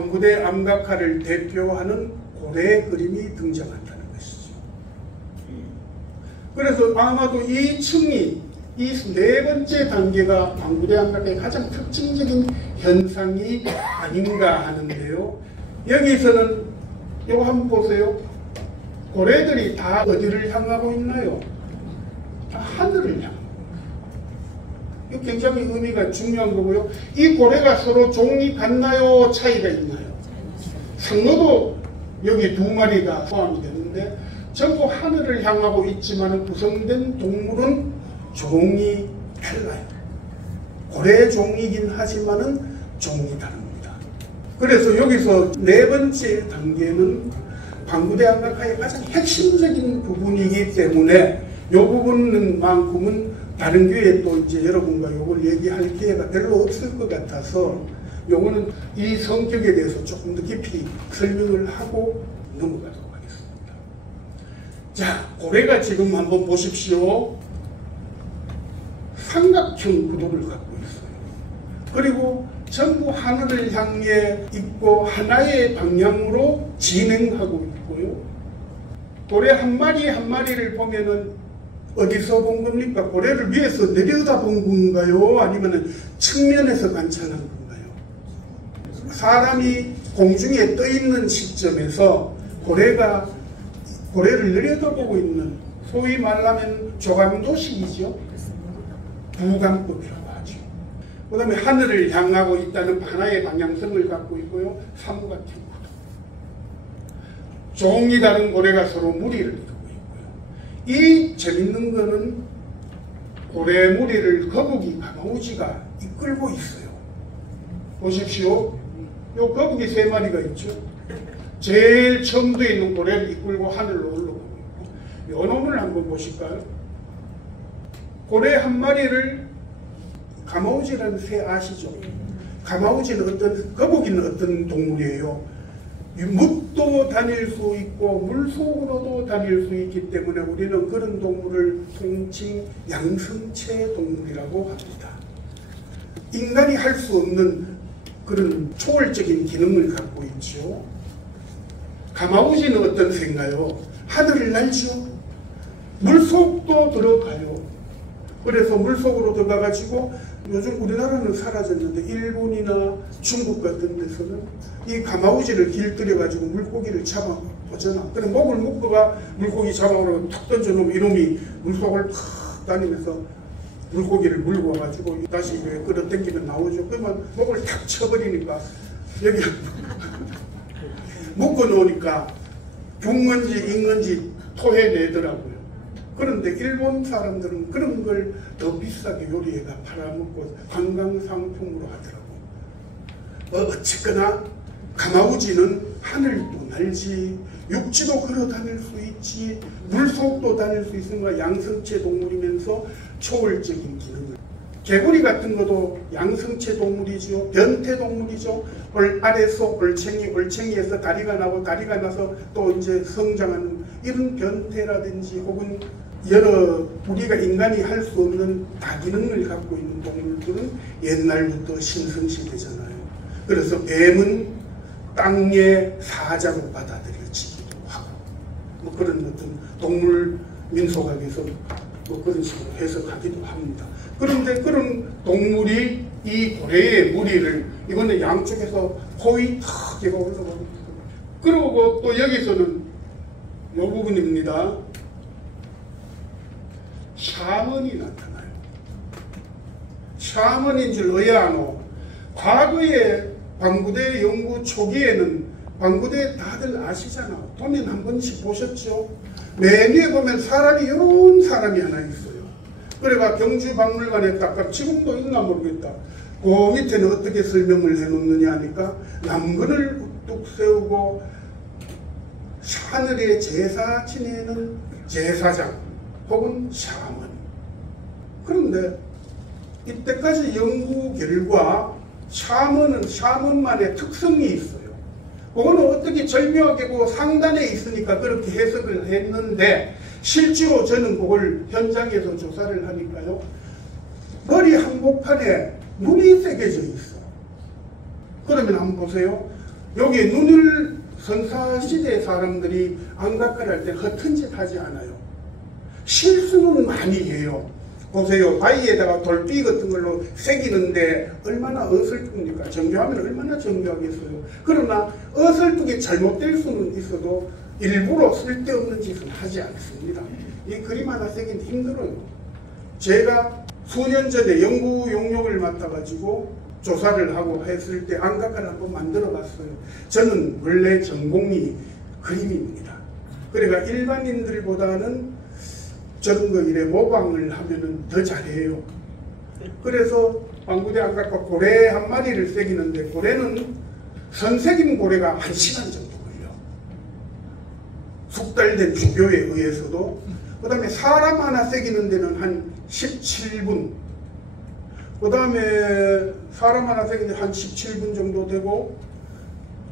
방구대 암각화를 대표하는 고래 그림이 등장한다는 것이죠. 그래서 아마도 이 층이 이 네 번째 단계가 방구대 암각화의 가장 특징적인 현상이 아닌가 하는데요. 여기서는 이거 한번 보세요. 고래들이 다 어디를 향하고 있나요? 다 하늘을 향하고. 이거 굉장히 의미가 중요한 거고요. 이 고래가 서로 종이 같나요? 차이가 있나요? 상어도 여기 두 마리가 포함이 되는데 전부 하늘을 향하고 있지만 구성된 동물은 종이 달라요. 고래 종이긴 하지만은 종이 다릅니다. 그래서 여기서 네 번째 단계는 방구대 암각화의 가장 핵심적인 부분이기 때문에 이 부분만큼은 다른 기회에 또 이제 여러분과 이걸 얘기할 기회가 별로 없을 것 같아서 요거는 이 성격에 대해서 조금 더 깊이 설명을 하고 넘어가도록 하겠습니다. 자, 고래가 지금 한번 보십시오. 삼각형 구도를 갖고 있어요. 그리고 전부 하늘을 향해 있고 하나의 방향으로 진행하고 있고요. 고래 한 마리 한 마리를 보면은 어디서 본 겁니까? 고래를 위에서 내려다 본 건가요? 아니면 측면에서 관찰한 건가요? 사람이 공중에 떠 있는 시점에서 고래를 내려다보고 있는 소위 말하면 조감도식이죠. 부감법이라고 하죠. 그 다음에 하늘을 향하고 있다는 하나의 방향성을 갖고 있고요. 삼각형 구도. 종이 다른 고래가 서로 무리를 이루고 있고요. 이 재밌는 거는 고래 무리를 거북이 가마우지가 이끌고 있어요. 보십시오. 요 거북이 세 마리가 있죠. 제일 처음에 있는 고래를 이끌고 하늘로 올라가고 있고, 요 놈을 한번 보실까요? 고래 한 마리를 가마우지라는 새 아시죠? 가마우지는 거북이는 어떤 동물이에요? 묵도 다닐 수 있고 물속으로도 다닐 수 있기 때문에 우리는 그런 동물을 통칭 양성체 동물이라고 합니다. 인간이 할 수 없는 그런 초월적인 기능을 갖고 있죠. 가마우지는 어떤 새인가요? 하늘을 날죠. 물속도 들어가요. 그래서 물속으로 들어가가지고 요즘 우리나라는 사라졌는데 일본이나 중국 같은 데서는 이 가마우지를 길들여가지고 물고기를 잡아보잖아. 그럼 목을 묶어가 물고기 잡아오라고 툭 던져놓으면 이놈이 물속을 탁 다니면서 물고기를 물고 와가지고 다시 끌어당기면 나오죠. 그러면 목을 탁 쳐버리니까 여기 묶어놓으니까 죽는지 익는지 토해내더라고요. 그런데 일본 사람들은 그런 걸 더 비싸게 요리해가 팔아먹고 관광상품으로 하더라고. 어쨌거나 가마우지는 하늘도 날지 육지도 걸어 다닐 수 있지 물속도 다닐 수 있으니까 양성체 동물이면서 초월적인 기능을. 개구리 같은 것도 양성체 동물이죠. 변태 동물이죠. 아래서 올챙이에서 다리가 나고 다리가 나서 또 이제 성장하는 이런 변태라든지 혹은 여러 우리가 인간이 할 수 없는 다기능을 갖고 있는 동물들은 옛날부터 신성시대잖아요. 그래서 뱀은 땅의 사자로 받아들여지기도 하고 뭐 그런 어떤 동물 민속학에서 뭐 그런 식으로 해석하기도 합니다. 그런데 그런 동물이 이 고래의 무리를 이거는 양쪽에서 코이 탁 개가 올라가고 있어요. 그리고 또 여기서는 이 부분입니다. 샤먼이 나타나요. 샤먼인 줄 의아하노. 과거에 방구대 연구 초기에는 방구대 다들 아시잖아. 도면 한 번씩 보셨죠? 맨 위에 보면 사람이 이런 사람이 하나 있어요. 그래가 경주박물관에 딱 지금도 있나 모르겠다. 그 밑에는 어떻게 설명을 해놓느냐 하니까 남근을 뚝 세우고 하늘의 제사 지내는 제사장 혹은 샤먼. 그런데 이때까지 연구 결과 샤먼만의 특성이 있어요. 그거는 어떻게 절묘하게 그 상단에 있으니까 그렇게 해석을 했는데 실제로 저는 그걸 현장에서 조사를 하니까요. 머리 한복판에 눈이 새겨져 있어. 그러면 한번 보세요. 여기에 눈을 선사시대 사람들이 안각할 때 허튼 짓 하지 않아요. 실수는 많이 해요. 보세요. 바위에다가 돌비 같은 걸로 새기는데 얼마나 어설픕니까? 정교하면 얼마나 정교하겠어요. 그러나 어설프게 잘못될 수는 있어도 일부러 쓸데없는 짓은 하지 않습니다. 이 그림 하나 새기는 힘들어요. 제가 수년 전에 연구 용역을 맡아가지고 조사를 하고 했을 때 안각을 한번 만들어 봤어요. 저는 원래 전공이 그림입니다. 그러니까 일반인들보다는 저런 거 이래 모방을 하면은 더 잘해요. 그래서 방구대 안각과 고래 한 마리를 새기는데 고래는 선새김 고래가 1시간 정도 걸려. 숙달된 주교에 의해서도. 그 다음에 사람 하나 새기는 데는 한 17분. 그 다음에 사람 하나 새기는 데 한 17분 정도 되고,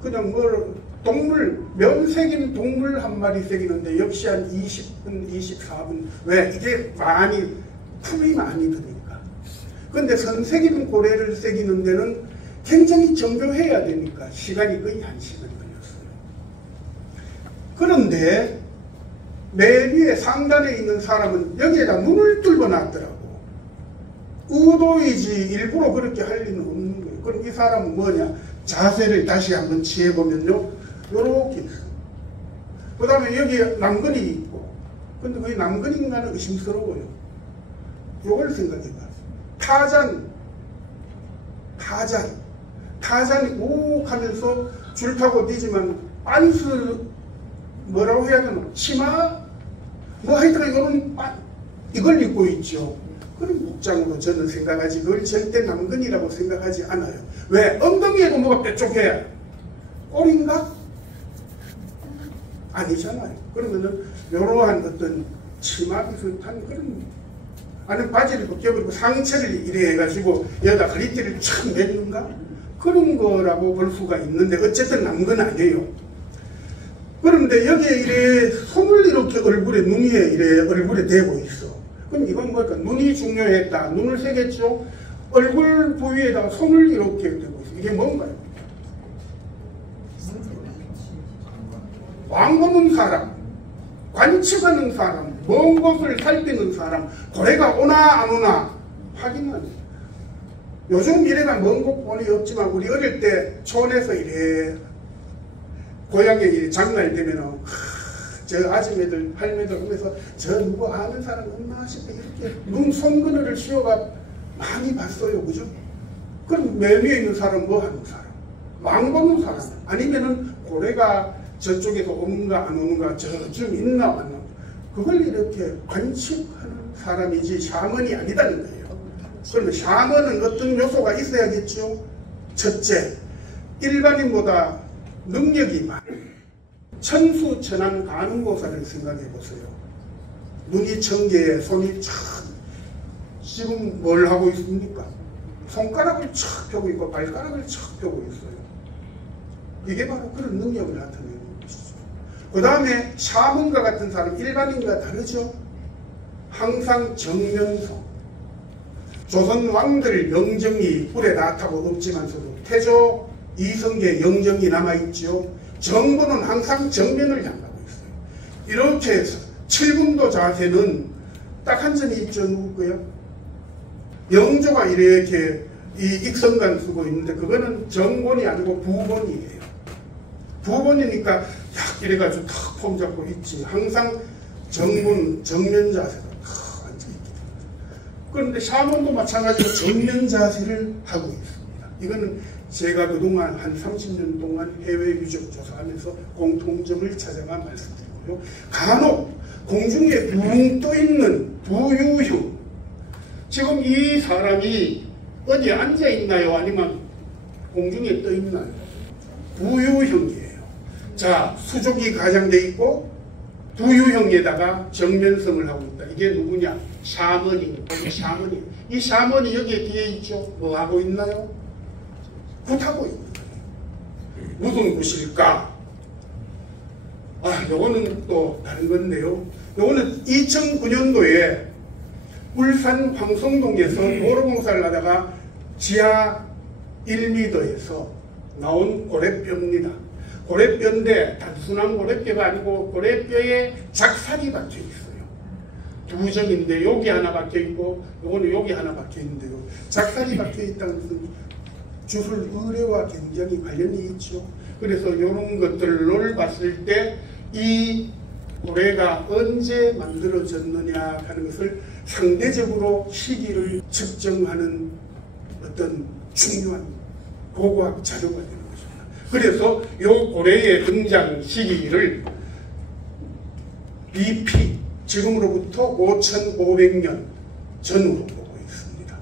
그냥 뭐 동물, 면새긴 동물 한 마리 새기는데 역시 한 20분, 24분. 왜? 이게 많이, 품이 많이 드니까. 근데 선새긴 고래를 새기는 데는 굉장히 정교해야 되니까 시간이 거의 1시간 걸렸어요. 그런데 맨 위에 상단에 있는 사람은 여기에다 눈을 뚫어 놨더라고. 의도이지 일부러 그렇게 할 리는 없는 거예요. 그럼 이 사람은 뭐냐? 자세를 다시 한번 취해보면요. 요렇게 있어요. 그 다음에 여기에 남근이 있고, 근데 그 남근인가는 의심스러워요. 요걸 생각해봐. 타잔이 욱 하면서 줄 타고 뛰지만, 빤스, 뭐라고 해야 되나? 치마? 뭐 하여튼 요런, 이걸 입고 있죠. 그런 복장으로 저는 생각하지, 그걸 절대 남근이라고 생각하지 않아요. 왜? 엉덩이에도 뭐가 뾰족해야. 꼬리인가? 아니잖아요. 그러면은, 요러한 어떤 치마 비슷한 그런, 아니면 바지를 벗겨버리고 상체를 이래 해가지고 여기다 허리띠를 촥 맺는가? 그런 거라고 볼 수가 있는데, 어쨌든 남근 아니에요. 그런데 여기에 이래 손을 이렇게 얼굴에, 눈 위에 이래 얼굴에 대고 있어. 그럼 이건 뭘까? 눈이 중요했다. 눈을 새겼죠? 얼굴 부위에다가 손을 이렇게 대고 있어. 이게 뭔가요? 왕 보는 사람, 관측하는 사람, 먼 곳을 살피는 사람, 고래가 오나 안 오나 확인하는. 요즘 미래가 먼 곳 보니 없지만 우리 어릴 때 촌에서 이래 고향에 장날 되면은 저 아줌매들 할매들 하면서 저 누구 아는 사람 없나 싶어 이렇게 눈 손그늘을 씌워가 많이 봤어요. 그죠? 그럼 맨 위에 있는 사람 뭐 하는 사람? 왕 보는 사람. 아니면은 고래가 저쪽에서 오는가 안 오는가 저쯤 있나 없나. 그걸 이렇게 관측하는 사람이지 샤먼이 아니다는 거예요. 그러면 샤먼은 어떤 요소가 있어야겠죠? 첫째, 일반인보다 능력이 많아요. 천수천안 가능보살을 생각해 보세요. 눈이 1000개, 손이 촥. 지금 뭘 하고 있습니까? 손가락을 촥 펴고 있고 발가락을 촥 펴고 있어요. 이게 바로 그런 능력을 나타내는 것이죠. 그 다음에 샤먼과 같은 사람, 일반인과 다르죠? 항상 정면성. 조선 왕들 영정이 뿔에 나타고 없지만서도 태조 이성계 영정이 남아있죠. 정부는 항상 정면을 향하고 있어요. 이렇게 해서 7분도 자세는 딱 한 점이 있죠. 누구고요? 영조가 이렇게 이 익성간 쓰고 있는데 그거는 정본이 아니고 부본이에요. 부본이니까 약 이래가지고 탁 폼 잡고 있지. 항상 정문 정면 자세가 탁 앉아있기 때문에. 그런데 샤먼도 마찬가지로 정면 자세를 하고 있습니다. 이거는 제가 그동안 한 30년 동안 해외 유적 조사하면서 공통점을 찾아가 말씀드리고요. 간혹 공중에 붕 떠 있는 부유형. 지금 이 사람이 어디에 앉아 있나요? 아니면 공중에 떠 있나요? 부유형이에요. 자, 수족이 가장돼 있고 부유형에다가 정면성을 하고 있다. 이게 누구냐? 샤먼입니다. 샤먼이. 이 샤먼이 여기에 뒤에 있죠. 뭐 하고 있나요? 굿하고 있는 거예요. 무슨 굿일까? 요거는 또 다른 건데요. 요거는 2009년도에 울산 황성동에서 도로공사를 하다가 지하 1m에서 나온 고래뼈입니다. 고래뼈인데 단순한 고래뼈가 아니고 고래뼈에 작살이 박혀 있어요. 두 점인데 여기 하나 박혀 있고 요거는 여기 하나 박혀 있는데요. 작살이 박혀 있다는 것은 주술 의뢰와 굉장히 관련이 있죠. 그래서 이런 것들을 봤을 때 이 고래가 언제 만들어졌느냐 하는 것을 상대적으로 시기를 측정하는 어떤 중요한 고고학 자료가 되는 것입니다. 그래서 이 고래의 등장 시기를 BP, 지금으로부터 5,500년 전으로 보고 있습니다.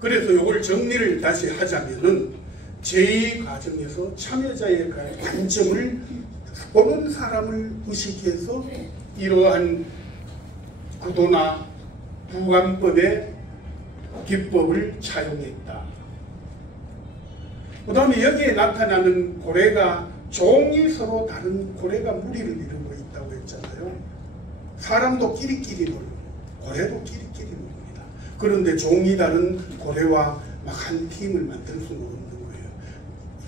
그래서 이걸 정리를 다시 하자면은 제2과정에서 참여자의 관점을 보는 사람을 의식해서 이러한 구도나 부관법의 기법을 차용했다. 그 다음에 여기에 나타나는 고래가 종이 서로 다른 고래가 무리를 이루고 있다고 했잖아요. 사람도 끼리끼리 놀고 고래도 끼리끼리 놉니다. 그런데 종이 다른 고래와 막 한 팀을 만들 수는 없는 거예요.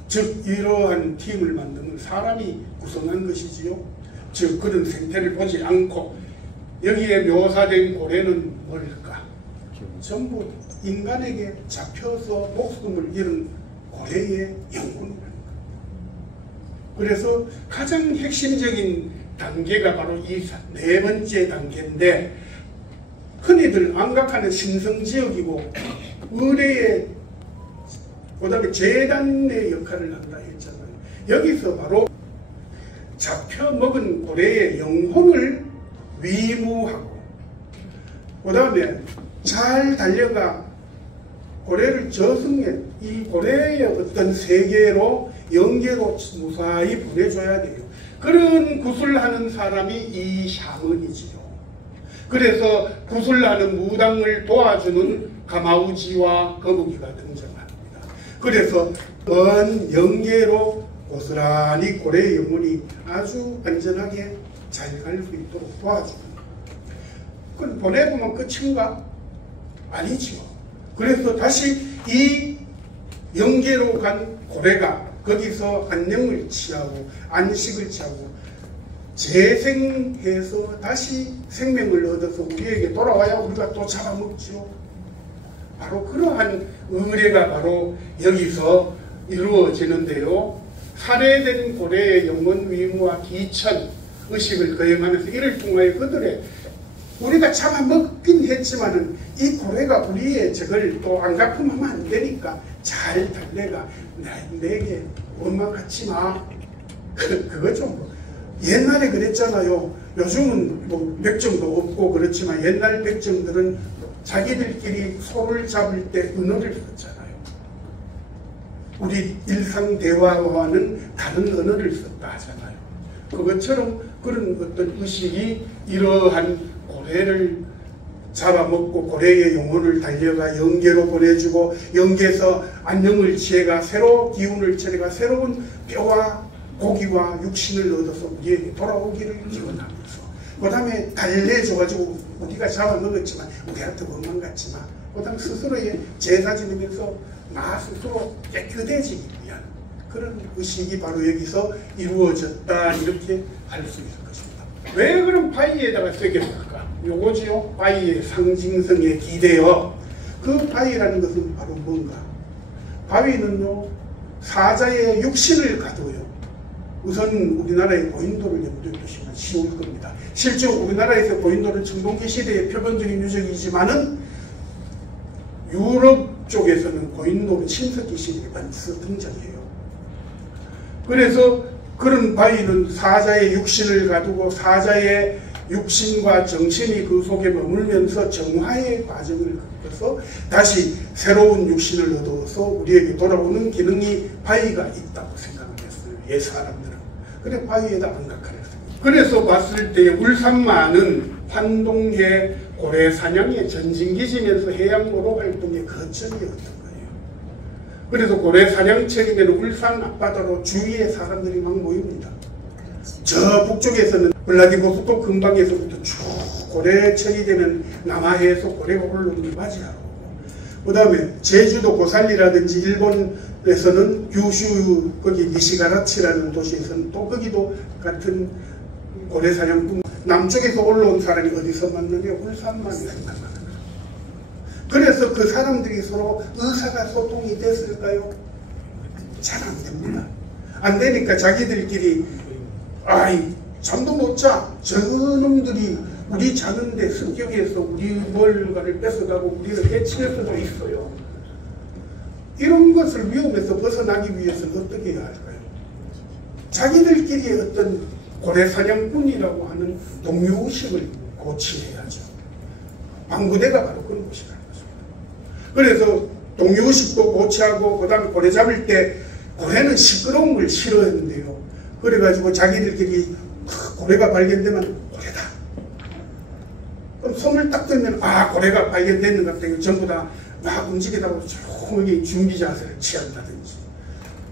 즉 이러한 팀을 만드는 사람이 구성한 것이지요. 즉 그런 생태를 보지 않고 여기에 묘사된 고래는 뭘까? 전부 인간에게 잡혀서 목숨을 잃은 고래의 영혼이라는 것. 그래서 가장 핵심적인 단계가 바로 이 네 번째 단계인데 흔히들 암각하는 신성지역이고 의뢰의 그 다음에 재단의 역할을 한다 했잖아요. 여기서 바로 잡혀먹은 고래의 영혼을 위무하고 그 다음에 잘 달려가 고래를 저승에 이 고래의 어떤 세계로 영계로 무사히 보내줘야 돼요. 그런 구슬하는 사람이 이 샤먼이지요. 그래서 구슬하는 무당을 도와주는 가마우지와 거북이가 등장합니다. 그래서 먼 영계로 고스란히 고래의 영혼이 아주 안전하게 잘 갈 수 있도록 도와줍니다. 그럼 보내보면 끝인가? 아니지요. 그래서 다시 이 영계로 간 고래가 거기서 안녕을 취하고 안식을 취하고 재생해서 다시 생명을 얻어서 우리에게 돌아와야 우리가 또 잡아먹지요. 바로 그러한 의뢰가 바로 여기서 이루어지는데요. 살해된 고래의 영혼 위무와 기천 의식을 거행하면서 이를 통하여 그들의 우리가 잡아먹긴 했지만은 이 고래가 우리의 적을 또 안 갚으면 안 되니까 잘 달래가 내게 원망 갖지 마. 그거죠. 뭐. 옛날에 그랬잖아요. 요즘은 뭐 백정도 없고 그렇지만 옛날 백정들은 자기들끼리 소를 잡을 때 언어를 썼잖아요. 우리 일상 대화와는 다른 언어를 썼다 하잖아요. 그것처럼 그런 어떤 의식이 이러한 고래를 잡아먹고 고래의 영혼을 달려가 영계로 보내주고 영계에서 안녕을 취해가 새로 기운을 차려가 새로운 뼈와 고기와 육신을 얻어서 우리에게 돌아오기를 기원하면서 그 다음에 달래줘가지고 우리가 잡아먹었지만 우리한테 원망 갖지만 그 다음에 스스로의 제사 지내면서 나 스스로 깨끗해지기 위한 그런 의식이 바로 여기서 이루어졌다 이렇게 할 수 있을 것입니다. 왜 그럼 바위에다가 새겼을까? 요거지요. 바위의 상징성에 기대어 그 바위라는 것은 바로 뭔가? 바위는요 사자의 육신을 가두어요. 우선 우리나라의 고인돌을 염두에 두시면 쉬울 겁니다. 실제 우리나라에서 고인돌은 청동기 시대의 표본적인 유적이지만은 유럽 쪽에서는 고인돌은 신석기 시대에 먼저 등장해요. 그래서 그런 바위는 사자의 육신을 가두고 사자의 육신과 정신이 그 속에 머물면서 정화의 과정을 거쳐서 다시 새로운 육신을 얻어서 우리에게 돌아오는 기능이 바위가 있다고 생각을 했어요. 옛 사람들은. 그래 바위에다 안각하랬어요. 그래서 봤을 때 울산만은 환동해 고래 사냥의 전진기지면서 해양보로 활동의 거점이었던 거예요. 그래서 고래 사냥철이면 울산 앞바다로 주위의 사람들이 막 모입니다. 저 북쪽에서는 블라디보스토크 근방에서부터 쭉 고래철이 되면 남하해에서 고래가 올라오는 맞이하러 오고 그 다음에 제주도 고살리라든지 일본에서는 규슈 거기 니시가라치라는 도시에서는 또 거기도 같은 고래 사냥꾼. 남쪽에서 올라온 사람이 어디서 만나냐? 울산만에서 만나는 거예요. 그래서 그 사람들이 서로 의사가 소통이 됐을까요? 잘 안 됩니다. 안 되니까 자기들끼리 아이 잠도 못 자. 저놈들이 우리 자는데 습격해서 우리 뭘가를 뺏어가고 우리를 해칠 수도 있어요. 이런 것을 위험에서 벗어나기 위해서는 어떻게 해야 할까요? 자기들끼리 어떤 고래사냥꾼이라고 하는 동료의식을 고취해야죠. 방구대가 바로 그런 것이라는 것입니다. 그래서 동료의식도 고취하고 그 다음에 고래 잡을 때 고래는 시끄러운 걸 싫어했는데요. 그래가지고 자기들끼리 고래가 발견되면 고래다. 그럼 손을 딱 들면 아 고래가 발견되는 것 같아요. 전부 다 막 움직이다가 조용히 준비 자세를 취한다든지.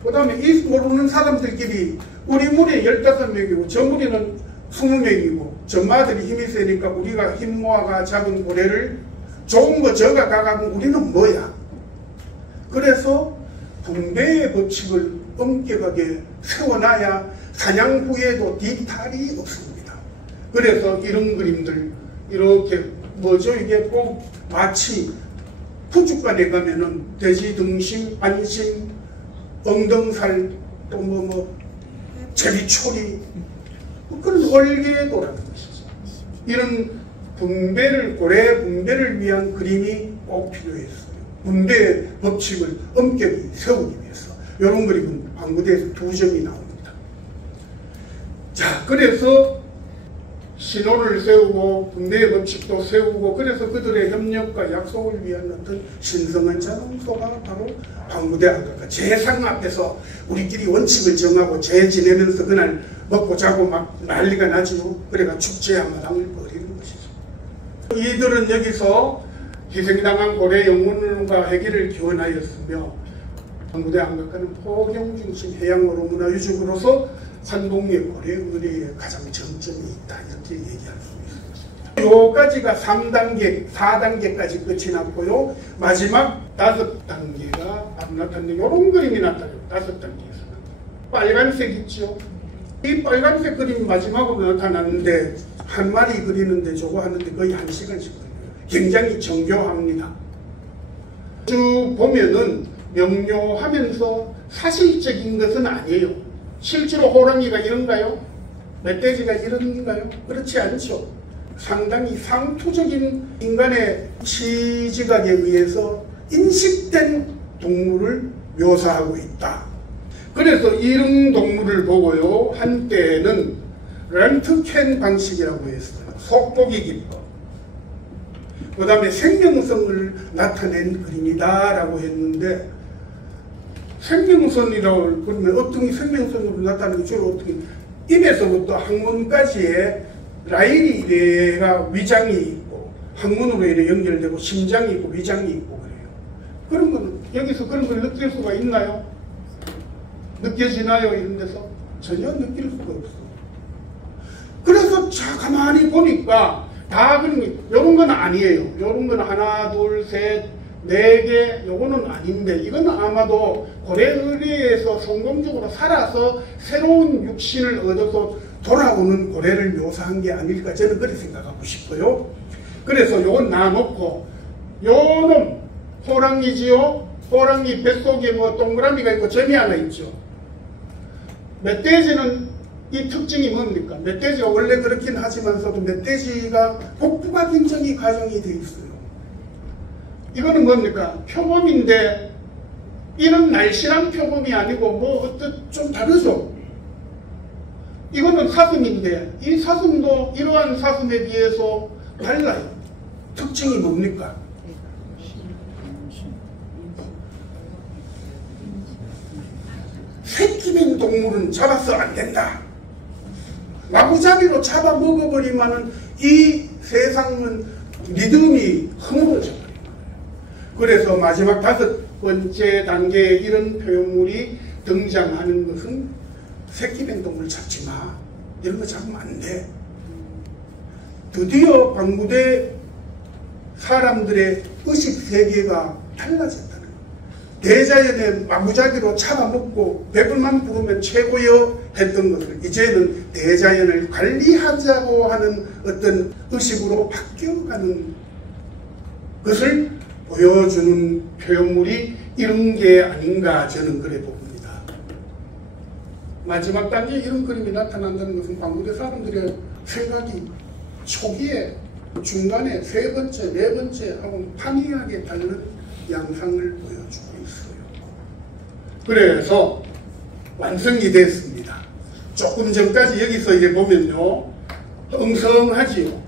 그 다음에 이 모르는 사람들끼리 우리 무리 15명이고 저 무리는 20명이고 전마들이 힘이 세니까 우리가 힘 모아가 잡은 고래를 좋은 거 저가 가가면 우리는 뭐야? 그래서 분배의 법칙을 엄격하게 세워놔야 사냥 후에도 뒤탈이 없습니다. 그래서 이런 그림들 이렇게 뭐죠? 이게 꼭 마치 푸죽간에 가면은 돼지 등심, 안심, 엉덩살 또 제비초리 그런 월계도라는 것이죠. 이런 분배를 고래 분배를 위한 그림이 꼭 필요했어요. 분배 법칙을 엄격히 세우기 위해서 이런 그림은 방구대에서 2점이 나옵니다. 자, 그래서 신호를 세우고 분배의 법칙도 세우고 그래서 그들의 협력과 약속을 위한 어떤 신성한 자동소가 바로 방구대 안갈까. 재상 앞에서 우리끼리 원칙을 정하고 재 지내면서 그날 먹고 자고 막 난리가 나지요. 그래가 축제 한마당을 벌이는 것이죠. 이들은 여기서 희생당한 고래 영문과 회기를 기원하였으며 방구대 안갈까는 포경중심 해양어로 문화유적으로서 산동의 고래 의뢰의 가장 정점이 있다 이렇게 얘기할 수 있습니다. 요까지가 3단계, 4단계까지 끝이 났고요. 마지막 5단계가 바로 나타나는데 이런 그림이 나타나요. 5단계에서는 빨간색 있죠. 이 빨간색 그림이 마지막으로 나타났는데 한 마리 그리는데 저거 하는데 거의 1시간씩 걸려요. 굉장히 정교합니다. 쭉 보면은 명료하면서 사실적인 것은 아니에요. 실제로 호랑이가 이런가요? 멧돼지가 이런가요? 그렇지 않죠. 상당히 상투적인 인간의 시지각에 의해서 인식된 동물을 묘사하고 있다. 그래서 이런 동물을 보고요. 한때는 렌트겐 방식이라고 했어요. 속보기 기법. 그 다음에 생명성을 나타낸 그림이다라고 했는데 생명선이라고 그러면 어떤 생명선으로 나타나는 게 주로 어떻게 입에서부터 항문까지의 라인이 이래가 위장이 있고 항문으로 이래 연결되고 심장이 있고 위장이 있고 그래요. 그런 건 여기서 그런 걸 느낄 수가 있나요? 느껴지나요? 이런 데서? 전혀 느낄 수가 없어요. 그래서 자 가만히 보니까 다 그런 게 이런 건 아니에요. 이런 건 하나 둘 셋 4개 요거는 아닌데 이건 아마도 고래의뢰에서 성공적으로 살아서 새로운 육신을 얻어서 돌아오는 고래를 묘사한 게 아닐까 저는 그렇게 생각하고 싶어요. 그래서 요건 놔놓고 요놈 호랑이지요. 호랑이 뱃속에 뭐 동그라미가 있고 점이 하나 있죠. 멧돼지는 이 특징이 뭡니까? 멧돼지가 원래 그렇긴 하지만서도 멧돼지가 복부가 굉장히 가정이 돼 있어요. 이거는 뭡니까? 표범인데 이런 날씬한 표범이 아니고 뭐 어떤 좀 다르죠. 이거는 사슴인데 이 사슴도 이러한 사슴에 비해서 달라요. 특징이 뭡니까? 새끼민 동물은 잡아서 안 된다. 마구잡이로 잡아 먹어버리면은 이 세상은 리듬이 허물어져 버려요. 그래서 마지막 5번째 단계에 이런 표현물이 등장하는 것은 새끼민 동물 잡지 마. 이런 거 잡으면 안 돼. 드디어 방구대 사람들의 의식세계가 달라졌다는 거예요. 대자연의 마구자기로 잡아먹고 배불만 부르면 최고여 했던 것을 이제는 대자연을 관리하자고 하는 어떤 의식으로 바뀌어가는 것을 보여주는 표현물이 이런 게 아닌가 저는 그래 봅니다. 마지막 단계에 이런 그림이 나타난다는 것은 광부대 사람들의 생각이 초기에 중간에 세 번째, 네 번째 하고 판이하게 다른 양상을 보여주고 있어요. 그래서 완성이 됐습니다. 조금 전까지 여기서 이제 보면요, 엉성하지요.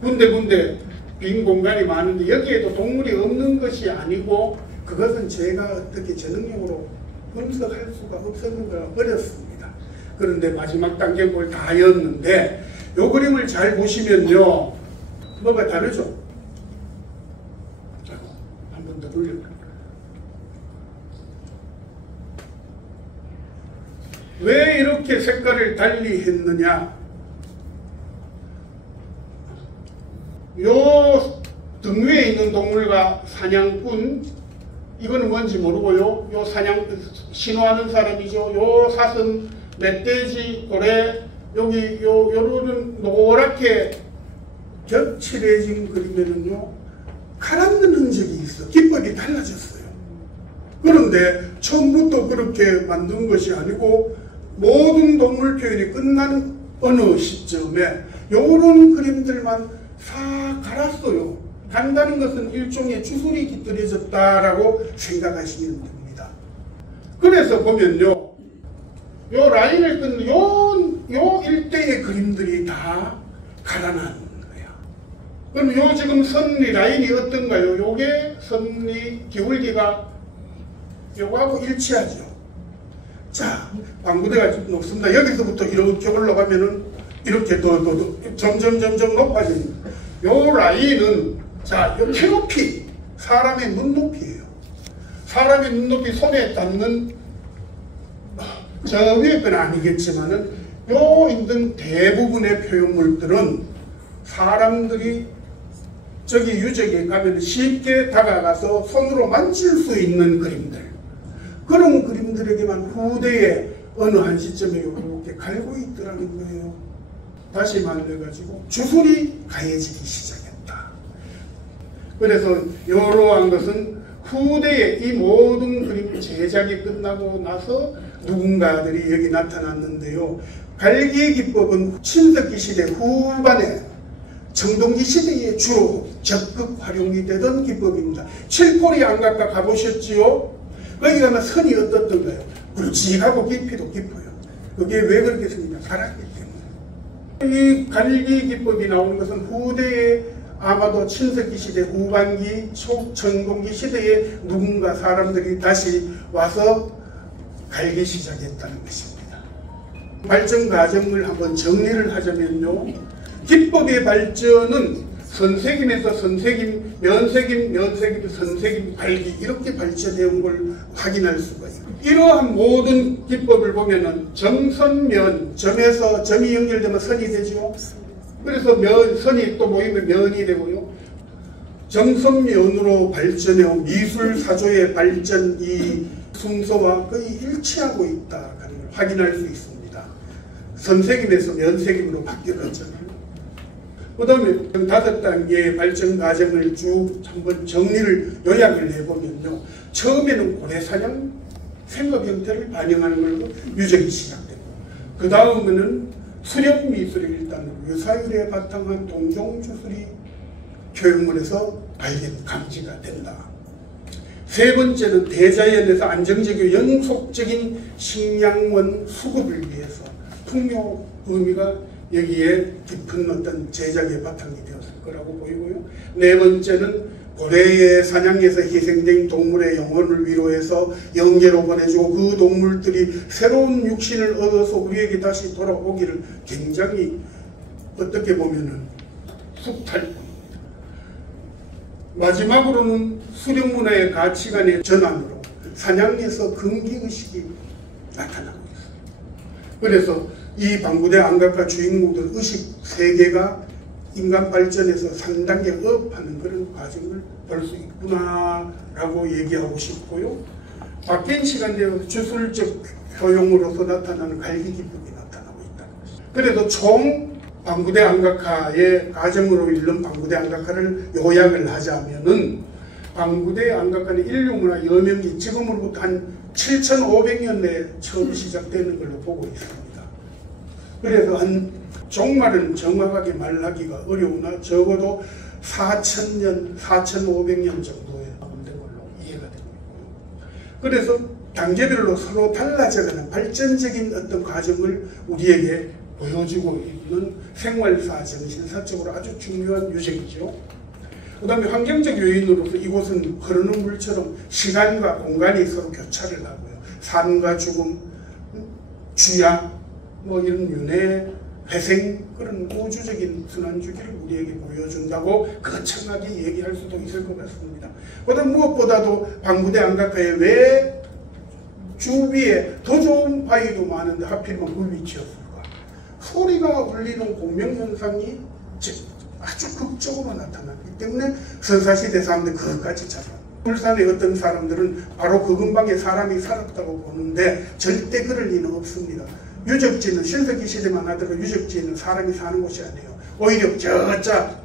군데군데 빈 공간이 많은데 여기에도 동물이 없는 것이 아니고 그것은 제가 어떻게 재능력으로 분석할 수가 없었는 거라 어렵습니다. 그런데 마지막 단계 뭘 다 였는데 이 그림을 잘 보시면요, 뭐가 다르죠? 한 번 더 돌려볼까요? 왜 이렇게 색깔을 달리 했느냐? 요 등 위에 있는 동물과 사냥꾼, 이거는 뭔지 모르고요. 요 사냥, 신호하는 사람이죠. 요 사슴, 멧돼지, 고래, 여기 요런 노랗게 겹칠해진 그림에는요, 가라앉는 흔적이 있어. 기법이 달라졌어요. 그런데 처음부터 그렇게 만든 것이 아니고 모든 동물 표현이 끝난 어느 시점에 요런 그림들만 다 갈았어요. 간다는 것은 일종의 주술이 깃들여졌다라고 생각하시면 됩니다. 그래서 보면요, 요 라인을 끊는 요 일대의 그림들이 다 갈아난 거야. 그럼 요 지금 선리 라인이 어떤가요? 요게 선리 기울기가 요거하고 일치하죠. 자, 광부대가 좀 높습니다. 여기서부터 이렇게 올라가면은 이렇게 더 점점 높아집니다. 요 라인은, 자, 요 키높이, 사람의 눈높이에요. 사람의 눈높이 손에 닿는, 저 위에 건 아니겠지만은 요 있는 대부분의 표현물들은 사람들이 저기 유적에 가면 쉽게 다가가서 손으로 만질 수 있는 그림들, 그런 그림들에게만 후대에 어느 한 시점에 이렇게 갈고 있더라는 거예요. 다시 말해가지고 주술이 가해지기 시작했다. 그래서 이러한 것은 후대에 이 모든 그림 제작이 끝나고 나서 누군가들이 여기 나타났는데요. 갈기 기법은 친석기 시대 후반에 청동기 시대에 주로 적극 활용이 되던 기법입니다. 칠포리 안각과 가보셨지요? 거기 가면 선이 어떻던가요? 굵직하고 깊이도 깊어요. 그게 왜 그렇게 생기냐? 살았기 때문에. 이 갈기 기법이 나오는 것은 후대에 아마도 친석기 시대 후반기, 청동기 시대에 누군가 사람들이 다시 와서 갈기 시작했다는 것입니다. 발전 과정을 한번 정리를 하자면요, 기법의 발전은 선생님에서 선생님, 면생님, 선생님, 갈기 이렇게 발전해온 걸 확인할 수가 있어요. 이러한 모든 기법을 보면은 정선면, 점에서 점이 연결되면 선이 되죠. 그래서 선이 또 모이면 면이 되고요. 정선면으로 발전해온 미술사조의 발전 이 순서와 거의 일치하고 있다는 걸 확인할 수 있습니다. 선생님에서 면생님으로 바뀌었잖아요. 그 다음에 5단계의 발전 과정을 쭉 한번 정리를 요약을 해보면요. 처음에는 고래사냥 생업 형태를 반영하는 걸로 유적이 시작되고, 그 다음에는 수렵미술이 일단 유사율에 바탕한 동종주술이 표현물에서 발견, 감지가 된다. 세 번째는 대자연에서 안정적이고 연속적인 식량원 수급을 위해서 풍요 의미가 여기에 깊은 어떤 제작의 바탕이 되었을 거라고 보이고요. 네 번째는 고래의 사냥에서 희생된 동물의 영혼을 위로해서 영계로 보내주고 그 동물들이 새로운 육신을 얻어서 우리에게 다시 돌아오기를 굉장히 어떻게 보면은 숙탈. 마지막으로는 수령문화의 가치관의 전환으로 사냥에서 금기의식이 나타나고 있어요. 그래서 이 방구대 안각과 주인공들 의식 세계가 인간 발전에서 상단계 업하는 그런 과정을 볼 수 있구나라고 얘기하고 싶고요. 바뀐 시간대에서 주술적 효용으로서 나타나는 갈기기법이 나타나고 있다는 것입니다. 그래도 총 방구대 안각화의 과정으로 이른 방구대 안각화를 요약을 하자면은 방구대 안각화는 인류문화 여명기 지금으로부터 한 7,500년 내에 처음 시작되는 걸로 보고 있습니다. 그래서 한 종말은 정확하게 말하기가 어려우나 적어도 4,000년, 4,500년 정도에 나온된 걸로 이해가 되고 있고요. 그래서 단계별로 서로 달라져가는 발전적인 어떤 과정을 우리에게 보여주고 있는 생활사, 정신사적으로 아주 중요한 유적이죠. 그 다음에 환경적 요인으로서 이곳은 흐르는 물처럼 시간과 공간이 서로 교차를 하고요. 삶과 죽음, 주야, 뭐 이런 윤회, 회생, 그런 우주적인 순환주기를 우리에게 보여준다고 거창하게 얘기할 수도 있을 것 같습니다. 그다음 무엇보다도 방구대 안각화에 왜 주위에 더 좋은 바위도 많은데 하필이면 그 위치였을까? 소리가 울리는 공명현상이 아주 극적으로 나타나기 때문에 선사시대 사람들 그것까지 찾아요. 울산의 어떤 사람들은 바로 그 근방에 사람이 살았다고 보는데 절대 그럴 리는 없습니다. 유적지는 신석기 시대만 하더라도 유적지는 사람이 사는 곳이 아니에요. 오히려 저자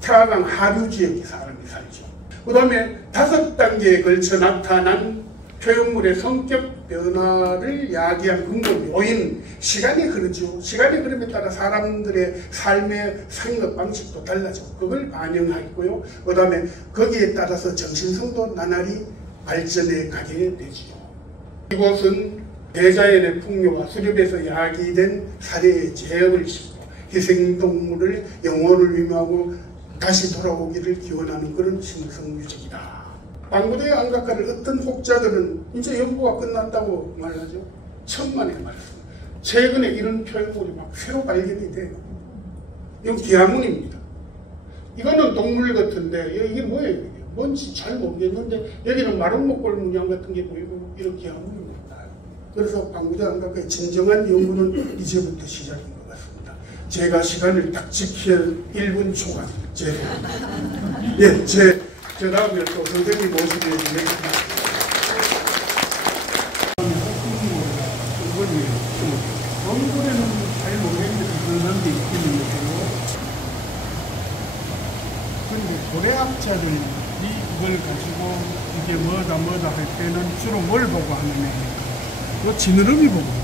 태화강 하류 지역에 사람이 살죠. 그 다음에 5단계에 걸쳐 나타난 표현물의 성격 변화를 야기한 근본 요인, 시간이 흐르죠. 시간이 흐름에 따라 사람들의 삶의 생각 방식도 달라져. 그걸 반영하고요. 그 다음에 거기에 따라서 정신성도 나날이 발전해 가게 되죠. 이곳은 대자연의 풍요와 수렵에서 야기된 사례의 제업을 싣고 희생동물을 영혼을 위임하고 다시 돌아오기를 기원하는 그런 신성유적이다. 방구대 안각화를 어떤 혹자들은 이제 연구가 끝났다고 말하죠. 천만의 말씀. 최근에 이런 표현물이 막 새로 발견이 돼요. 이건 기하문입니다. 이거는 동물 같은데 이게 뭐예요? 이게 뭔지 잘 모르겠는데 여기는 마름목골 문양 같은 게 보이고 이런 기하문입니다. 그래서 방구대 안각화의 진정한 연구는 이제부터 시작인 것 같습니다. 제가 시간을 딱 지킬 1분 초간 죄송합니다. 예, 제 다음에 또 선생님 모시게 되겠습니다. 원고에는 잘 모르겠는데 그런 게 있기는 해요. 그런데 고래학자들이 이걸 가지고 이게 뭐다 할 때는 주로 뭘 보고 하느냐. 그 지느러미 보고